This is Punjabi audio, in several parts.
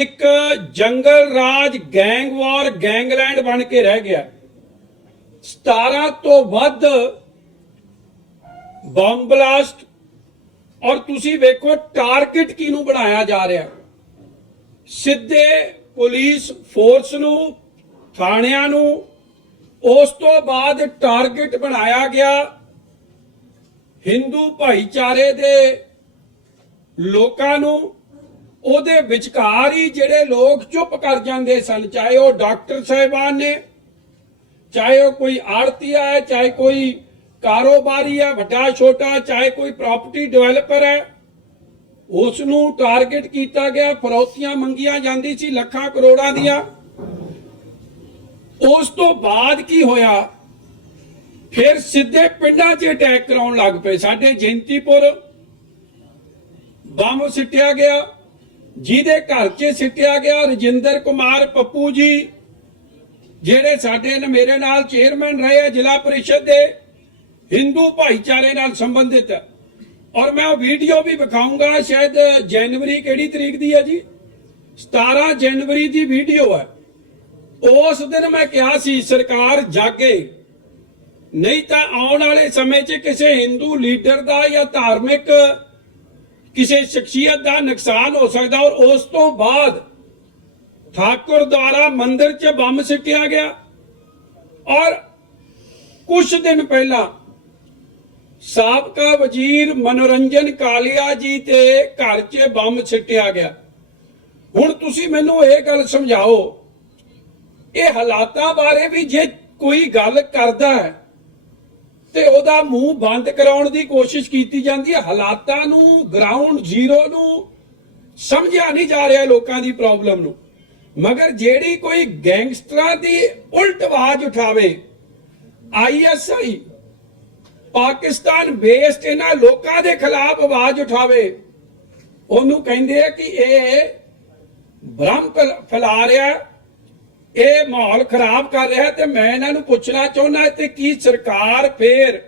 ਇੱਕ ਜੰਗਲ ਰਾਜ ਗੈਂਗ ਵਾਰ ਗੈਂਗਲੈਂਡ ਬਣ ਕੇ ਰਹਿ ਗਿਆ। 17 ਤੋਂ ਵੱਧ ਬੰਬ ਬਲਾਸਟ ਔਰ ਤੁਸੀਂ ਵੇਖੋ ਟਾਰਗੇਟ ਕਿਹਨੂੰ ਬਣਾਇਆ ਜਾ ਰਿਹਾ? ਸਿੱਧੇ ਪੁਲਿਸ ਫੋਰਸ ਨੂੰ, ਥਾਣਿਆਂ ਨੂੰ, ਉਸ ਤੋਂ ਬਾਅਦ ਟਾਰਗੇਟ ਬਣਾਇਆ ਗਿਆ ਹਿੰਦੂ ਭਾਈਚਾਰੇ ਦੇ ਲੋਕਾਂ ਨੂੰ। ਉਹਦੇ ਵਿਚਕਾਰ ਹੀ ਜਿਹੜੇ ਲੋਕ ਚੁੱਪ ਕਰ ਜਾਂਦੇ ਸਨ, ਚਾਹੇ ਉਹ ਡਾਕਟਰ ਸਾਹਿਬਾਨ ਨੇ, ਚਾਹੇ ਉਹ ਕੋਈ ਆੜਤੀਆ ਹੈ ਚਾਹੇ ਕੋਈ ਕਾਰੋਬਾਰੀ ਹੈ ਵੱਡਾ, ਛੋਟਾ, ਚਾਹੇ ਕੋਈ ਪ੍ਰਾਪਰਟੀ ਡਿਵੈਲਪਰ ਹੈ ਉਸ ਨੂੰ ਟਾਰਗੇਟ ਕੀਤਾ ਗਿਆ, ਫਰੋਤੀਆਂ ਮੰਗੀਆਂ ਜਾਂਦੀ ਸੀ ਲੱਖਾਂ ਕਰੋੜਾਂ ਦੀਆਂ। ਉਸ ਤੋਂ ਬਾਅਦ ਕੀ ਹੋਇਆ? ਫਿਰ ਸਿੱਧੇ ਪਿੰਡਾਂ 'ਚ ਅਟੈਕ ਕਰਾਉਣ ਲੱਗ ਪਏ। ਸਾਡੇ ਜੈਂਤੀਪੁਰ ਬੰਬ ਸਿੱਟਿਆ ਗਿਆ। ਜਿਹਦੇ ਘਰ 'ਚ ਸਿੱਟਿਆ ਗਿਆ ਰਜਿੰਦਰ ਕੁਮਾਰ ਪੱਪੂ ਜੀ, ਜਿਹੜੇ ਸਾਡੇ ਨੇ, ਮੇਰੇ ਨਾਲ ਚੇਅਰਮੈਨ ਰਹੇ ਆ ਜ਼ਿਲ੍ਹਾ ਪਰਿਸ਼ਦ ਦੇ, ਹਿੰਦੂ ਭਾਈਚਾਰੇ ਨਾਲ ਸੰਬੰਧਿਤ। ਹੈ ਔਰ ਮੈਂ ਉਹ ਵੀਡੀਓ ਵੀ ਵਿਖਾਉਂਗਾ ਸ਼ਾਇਦ ਜਨਵਰੀ ਕਿਹੜੀ ਤਰੀਕ ਦੀ ਹੈ ਜੀ? 17 ਜਨਵਰੀ ਦੀ ਵੀਡੀਓ ਹੈ। ਉਸ ਦਿਨ ਮੈਂ ਕਿਹਾ ਸੀ, ਸਰਕਾਰ ਜਾਗੇ। ਨਹੀਂ ਤਾਂ ਆਉਣ ਵਾਲੇ ਸਮੇਂ 'ਚ ਕਿਸੇ ਹਿੰਦੂ ਲੀਡਰ ਦਾ ਜਾਂ ਧਾਰਮਿਕ ਕਿਸੇ ਸ਼ਖਸੀਅਤ ਦਾ ਨੁਕਸਾਨ ਹੋ ਸਕਦਾ ਔਰ ਉਸ ਤੋਂ ਬਾਅਦ ਠਾਕੁਰ ਦੁਆਰਾ ਮੰਦਿਰ 'ਚ ਬੰਬ ਸਿੱਟਿਆ ਗਿਆ। ਔਰ ਕੁਝ ਦਿਨ ਪਹਿਲਾਂ ਸਾਬਕਾ ਵਜ਼ੀਰ ਮਨੋਰੰਜਨ ਕਾਲੀਆ ਜੀ ਤੇ ਘਰ 'ਚ ਬੰਬ ਸਿੱਟਿਆ ਗਿਆ। ਹੁਣ ਤੁਸੀਂ ਮੈਨੂੰ ਇਹ ਗੱਲ ਸਮਝਾਓ, ਇਹ ਹਾਲਾਤਾਂ ਬਾਰੇ ਵੀ ਜੇ ਕੋਈ ਗੱਲ ਕਰਦਾ ਹੈ ਤੇ ਉਹਦਾ ਮੂੰਹ ਬੰਦ ਕਰਾਉਣ ਦੀ ਕੋਸ਼ਿਸ਼ ਕੀਤੀ ਜਾਂਦੀ ਹੈ। ਹਾਲਾਤਾਂ ਨੂੰ ਗਰਾਊਂਡ ਜ਼ੀਰੋ ਨੂੰ ਸਮਝਿਆ ਨਹੀਂ ਜਾ ਰਿਹਾ ਲੋਕਾਂ ਦੀ ਪ੍ਰੋਬਲਮ ਨੂੰ। ਮਗਰ ਜਿਹੜੀ ਕੋਈ ਗੈਂਗਸਟਰਾਂ ਦੀ ਉਲਟ ਆਵਾਜ਼ ਉਠਾਵੇ ਆਈਐਸਆਈ ਪਾਕਿਸਤਾਨ ਬੇਸਡ ਇਹਨਾਂ ਲੋਕਾਂ ਦੇ ਖਿਲਾਫ ਆਵਾਜ਼ ਉਠਾਵੇ, ਉਹਨੂੰ ਕਹਿੰਦੇ ਆ ਕਿ ਇਹ ਭ੍ਰਮ ਫੈਲਾ ਰਿਹਾ ਇਹ ਮਾਹੌਲ ਖਰਾਬ ਕਰ ਰਿਹਾ ਤੇ ਮੈਂ ਇਹਨਾਂ ਨੂੰ ਪੁੱਛਣਾ ਚਾਹੁੰਦਾ ਤੇ ਕੀ ਸਰਕਾਰ ਫੇਰ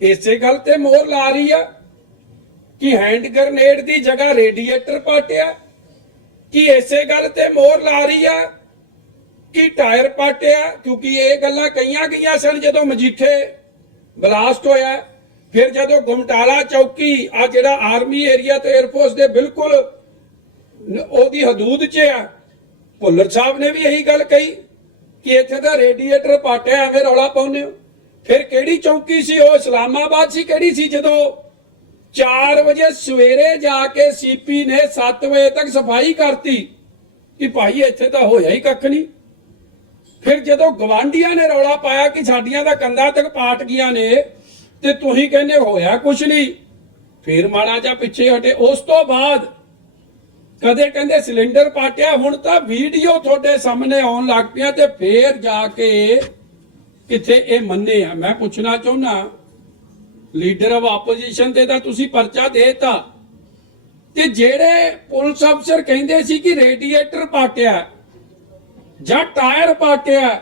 ਇਸੇ ਗੱਲ ਤੇ ਮੋਹਰ ਲਾ ਰਹੀ ਆ? ਕਿ ਹੈਂਡ ਗ੍ਰਨੇਡ ਦੀ ਜਗ੍ਹਾ ਰੇਡੀਏਟਰ ਪਾਟਿਆ? ਕਿ ਇਸੇ ਗੱਲ ਤੇ ਮੋਹਰ ਲਾ ਰਹੀ ਆ? ਕਿ ਟਾਇਰ ਪਾਟਿਆ? ਕਿਉਂਕਿ ਇਹ ਗੱਲਾਂ ਕਈਆਂ ਗਈਆਂ ਸਨ ਜਦੋਂ ਮਜੀਠੇ ਬਲਾਸਟ ਹੋਇਆ। ਫਿਰ ਜਦੋਂ ਗੁਮਟਾਲਾ ਚੌਕੀ, ਆ ਜਿਹੜਾ ਆਰਮੀ ਏਰੀਆ ਤੇ 에ਅਰਫੋਰਸ ਦੇ ਬਿਲਕੁਲ ਉਹਦੀ ਹਦੂਦ 'ਚ ਆ ਭੁੱਲਰ ਸਾਹਿਬ ਨੇ ਵੀ ਇਹੀ ਗੱਲ ਕਹੀ ਕਿ ਇੱਥੇ ਦਾ ਰੇਡੀਏਟਰ ਪਾਟਿਆ ਐਵੇਂ ਰੌਲਾ ਪਾਉਂਦੇ ਹੋ। ਫਿਰ ਕਿਹੜੀ ਚੌਕੀ ਸੀ? ਉਹ ਇਸਲਾਮਾਬਾਦ ਸੀ। ਕਿਹੜੀ ਸੀ? ਜਦੋਂ 4 ਵਜੇ ਸਵੇਰੇ ਜਾ ਕੇ ਸੀਪੀ ਨੇ 7 ਵਜੇ ਤੱਕ ਸਫ਼ਾਈ ਕਰਤੀ ਕਿ ਭਾਈ ਇੱਥੇ ਤਾਂ ਹੋਇਆ ਹੀ ਕੱਖ ਨਹੀਂ। ਫਿਰ ਜਦੋਂ ਗਵਾਂਡੀਆਂ ਨੇ ਰੌਲਾ ਪਾਇਆ ਕਿ ਸਾਡੀਆਂ ਦਾ ਕੰਧਾਂ ਤੱਕ ਪਾਟ ਗਈਆਂ ਨੇ ਤੇ ਤੁਸੀਂ ਕਹਿੰਦੇ ਹੋਇਆ ਕੁਛ ਨਹੀਂ। ਫਿਰ ਮਾੜਾ ਜਿਹਾ ਪਿੱਛੇ ਹਟੇ। ਉਸ ਤੋਂ ਬਾਅਦ ਕਦੇ ਕਹਿੰਦੇ ਸਿਲੰਡਰ ਪਾਟਿਆ, ਹੁਣ ਤਾਂ ਵੀਡੀਓ ਤੁਹਾਡੇ ਸਾਹਮਣੇ ਆਉਣ ਲੱਗ ਪਿਆ ਤੇ ਫੇਰ ਜਾ ਕੇ ਕਿੱਥੇ ਇਹ ਮੰਨੇ ਆ। ਮੈਂ ਪੁੱਛਣਾ ਚਾਹੁੰਦਾ ਲੀਡਰ ਆਫ ਆਪੋਜੀਸ਼ਨ ਤੇ ਤਾਂ ਤੁਸੀਂ ਪਰਚਾ ਦੇਤਾ। ਤੇ ਜਿਹੜੇ ਪੁਲਿਸ ਅਫਸਰ ਕਹਿੰਦੇ ਸੀ ਕਿ ਰੇਡੀਏਟਰ ਪਾਟਿਆ ਜਾਂ ਟਾਇਰ ਪਾਟਿਆ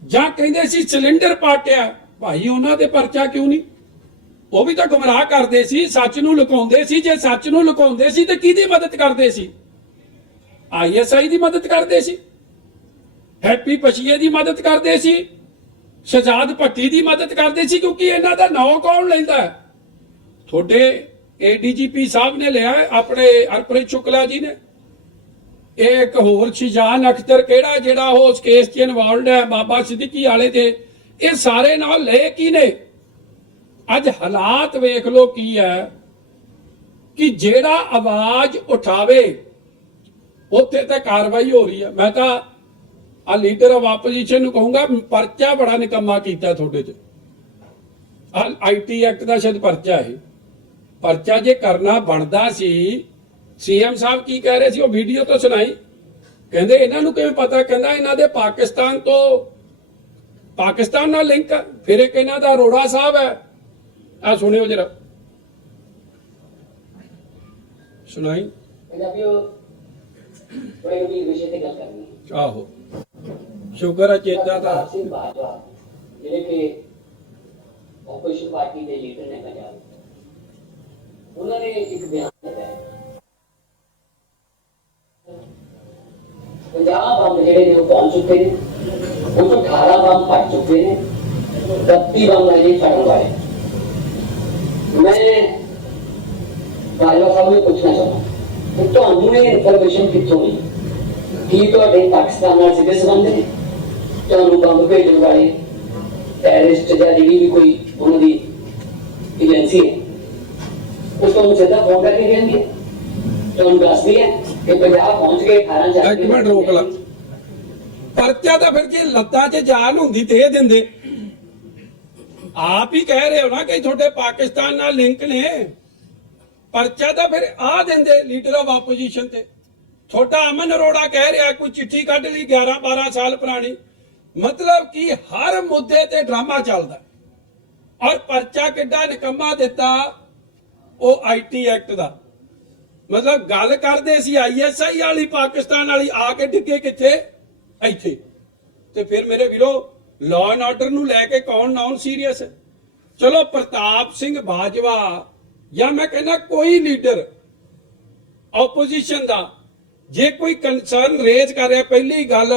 ਜਾਂ ਕਹਿੰਦੇ ਸੀ ਸਿਲੰਡਰ ਪਾਟਿਆ, ਭਾਈ ਉਹਨਾਂ ਦੇ ਪਰਚਾ ਕਿਉਂ ਨਹੀਂ? ਉਹ ਵੀ ਤਾਂ ਗੁੰਮਰਾਹ ਕਰਦੇ ਸੀ, ਸੱਚ ਨੂੰ ਲੁਕਾਉਂਦੇ ਸੀ, ਜੇ ਸੱਚ ਨੂੰ ਲੁਕਾਉਂਦੇ ਸੀ ਤੇ ਕਿਹਦੀ ਮਦਦ ਕਰਦੇ ਸੀ? ਆਈਐਸਆਈ ਦੀ ਮਦਦ ਕਰਦੇ ਸੀ। ਹੈਪੀ ਪਛੀਏ ਦੀ ਮਦਦ ਕਰਦੇ ਸੀ। ਸ਼ਹਜ਼ਾਦ ਭੱਟੀ ਦੀ ਮਦਦ ਕਰਦੇ ਸੀ, ਕਿਉਂਕਿ ਇਹਨਾਂ ਦਾ ਨਾਂ ਕੌਣ ਲੈਂਦਾ ਹੈ? ਤੁਹਾਡੇ ਏਡੀਜੀਪੀ ਸਾਹਿਬ ਨੇ ਲਿਆ ਆਪਣੇ ਹਰਪ੍ਰੀਤ ਸ਼ੁਕਲਾ ਜੀ ਨੇ। ਇਹ ਇੱਕ ਹੋਰ ਸ਼ਿਜਾਨ ਅਖਤਰ ਕਿਹੜਾ ਜਿਹੜਾ ਉਹ ਉਸ ਕੇਸ 'ਚ ਇਨਵੋਲਡ ਹੈ, ਬਾਬਾ ਸਿੱਦੀਕੀ ਵਾਲੇ ਦੇ? ਇਹ ਸਾਰੇ ਨਾਲ ਲਏ ਕੀ ਨੇ? ਅੱਜ ਹਾਲਾਤ ਵੇਖ ਲੋ ਕੀ ਹੈ ਕਿ ਜਿਹੜਾ ਆਵਾਜ਼ ਉਠਾਵੇ, ਉੱਥੇ ਤਾਂ ਕਾਰਵਾਈ ਹੋ ਰਹੀ ਹੈ। ਮੈਂ ਤਾਂ ਆ ਲੀਡਰ ਆਫ ਆਪੋਜੀਸ਼ਨ ਨੂੰ ਕਹੂੰਗਾ, ਪਰਚਾ ਬੜਾ ਨਿਕੰਮਾ ਕੀਤਾ ਤੁਹਾਡੇ ਚ। ਆਈਟੀ ਐਕਟ ਦਾ ਸ਼ਾਇਦ ਪਰਚਾ ਹੈ ਪਰਚਾ ਜੇ ਕਰਨਾ ਬਣਦਾ ਸੀ ਸੀਐਮ ਸਾਹਿਬ ਕੀ ਕਹਿ ਰਹੇ ਸੀ, ਉਹ ਵੀਡੀਓ ਤੋਂ ਸੁਣਾਈ। ਕਹਿੰਦੇ ਇਹਨਾਂ ਨੂੰ ਕਿਵੇਂ ਪਤਾ? ਕਹਿੰਦਾ ਇਹਨਾਂ ਦੇ ਪਾਕਿਸਤਾਨ ਤੋਂ, ਪਾਕਿਸਤਾਨ ਨਾਲ ਲਿੰਕ ਫਿਰ ਇੱਕ ਇਹਨਾਂ ਦਾ ਅਰੋੜਾ ਸਾਹਿਬ ਹੈ। ਆ ਸੁਣਿਓ ਜਰਾ। ਸੁਣਾਈ? ਪੰਜਾਬੀਓ ਬੜੇ ਗੰਭੀਰ ਵਿਸ਼ੇ ਤੇ ਗੱਲ ਕਰਨੀ ਹੈ। ਆਹੋ। ਸ਼ੁਕਰ ਹੈ ਚੇਤਾ ਦਾ ਪ੍ਰਤਾਪ ਸਿੰਘ ਬਾਜਵਾ ਜਿਹੜੇ ਕਿ ਆਪੋਜੀਸ਼ਨ ਪਾਰਟੀ ਦੇ ਲੀਡਰ ਨੇ ਪੰਜਾਬ। ਉਹਨਾਂ ਨੇ ਇੱਕ ਬਿਆਨ ਦਿੱਤਾ ਹੈ। 50 ਬੰਬ ਜਿਹੜੇ ਨੇ ਉਹ ਪਹੁੰਚ ਚੁੱਕੇ ਨੇ। ਉਹ ਤੋਂ 18 ਬੰਬ ਫਟ ਚੁੱਕੇ ਨੇ। 32 ਬੰਬ ਅਜੇ ਫਟਣ ਵਾਲੇ ਮੈਂ ਬਾਜਵਾ ਸਾਹਿਬ ਨੂੰ ਪੁੱਛਣਾ ਚਾਹੁੰਦਾ ਕਿ ਤੁਹਾਨੂੰ ਇਹ ਇਨਫੋਰਮੇਸ਼ਨ ਕਿੱਥੋਂ ਮਿਲੀ? ਕੀ ਤੁਹਾਡੇ ਪਾਕਿਸਤਾਨ ਨਾਲ ਸਿੱਧੇ ਸੰਬੰਧ ਨੇ? ਤੁਹਾਨੂੰ ਬੰਬ ਭੇਜਣ ਵਾਲੇ ਟੈਰਰਿਸਟ ਜਾਂ ਜਿਹੜੀ ਵੀ ਕੋਈ ਉਹਨਾਂ ਦੀ ਏਜੰਸੀ ਹੈ, ਉਹ ਤੁਹਾਨੂੰ ਸਿੱਧਾ ਫੋਨ ਕਰਕੇ ਕਹਿੰਦੀ ਹੈ ਤੁਹਾਨੂੰ ਦੱਸਦੀ ਹੈ ਕਿ ਪੰਜਾਬ ਪਹੁੰਚ ਗਏ 18 ਜਾ ਇੱਕ ਮਿੰਟ ਰੋਕ ਲਾ। ਪਰਚਾ ਤਾਂ ਫਿਰ ਜੇ ਲੱਤਾਂ 'ਚ ਜਾਨ ਹੁੰਦੀ ਤੇ ਇਹ ਦਿੰਦੇ। ਆਪ ਹੀ ਕਹਿ ਰਹੇ ਹੋ ਨਾ ਕਿ ਤੁਹਾਡੇ ਪਾਕਿਸਤਾਨ ਨਾਲ ਲਿੰਕ ਨੇ। ਪਰਚਾ ਤਾਂ ਫਿਰ ਆ ਦਿੰਦੇ ਲੀਡਰ ਆਫ ਆਪੋਜੀਸ਼ਨ ਤੇ। ਛੋਟਾ ਅਮਨ ਅਰੋੜਾ ਕਹਿ ਰਿਹਾ ਕੋਈ ਚਿੱਠੀ ਕੱਢ ਲਈ 11 12 ਸਾਲ ਪੁਰਾਣੀ। ਮਤਲਬ ਕਿ ਹਰ ਮੁੱਦੇ ਤੇ ਡਰਾਮਾ ਚੱਲਦਾ। ਔਰ ਪਰਚਾ ਕਿੱਡਾ ਨਿਕੰਮਾ ਦਿੱਤਾ ਉਹ ਆਈਟੀ ਐਕਟ ਦਾ। ਮਤਲਬ ਗੱਲ ਕਰਦੇ ਸੀ ਆਈਐਸਆਈ ਵਾਲੀ ਪਾਕਿਸਤਾਨ ਵਾਲੀ, ਆ ਕੇ ਡਿੱਗੇ ਕਿੱਥੇ? ਇੱਥੇ। ਤੇ ਫਿਰ ਮੇਰੇ ਵੀਰੋ ਲਾਅ ਐਂਡ ਆਰਡਰ ਨੂੰ ਲੈ ਕੇ ਕੌਣ ਨਾਨ ਸੀਰੀਅਸ ਹੈ ਚਲੋ ਪ੍ਰਤਾਪ ਸਿੰਘ ਬਾਜਵਾ, ਜਾਂ ਮੈਂ ਕਹਿੰਦਾ ਕੋਈ ਲੀਡਰ ਆਪੋਜੀਸ਼ਨ ਦਾ, ਜੇ ਕੋਈ ਕੰਸਰਨ ਰੇਜ਼ ਕਰ ਰਿਹਾ, ਪਹਿਲੀ ਗੱਲ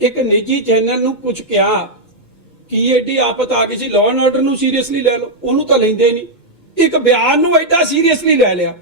ਇੱਕ ਨਿੱਜੀ ਚੈਨਲ ਨੂੰ ਕੁਝ ਕਿਹਾ ਕਿ ਏਡੀ ਆਫਤ ਆ ਗਈ ਸੀ ਲਾਅ ਐਂਡ ਆਰਡਰ ਨੂੰ ਸੀਰੀਅਸਲੀ ਲੈ ਲਓ, ਉਹਨੂੰ ਤਾਂ ਲੈਂਦੇ ਨਹੀਂ। ਇੱਕ ਬਿਆਨ ਨੂੰ ਐਡਾ ਸੀਰੀਅਸਲੀ ਲੈ ਲਿਆ।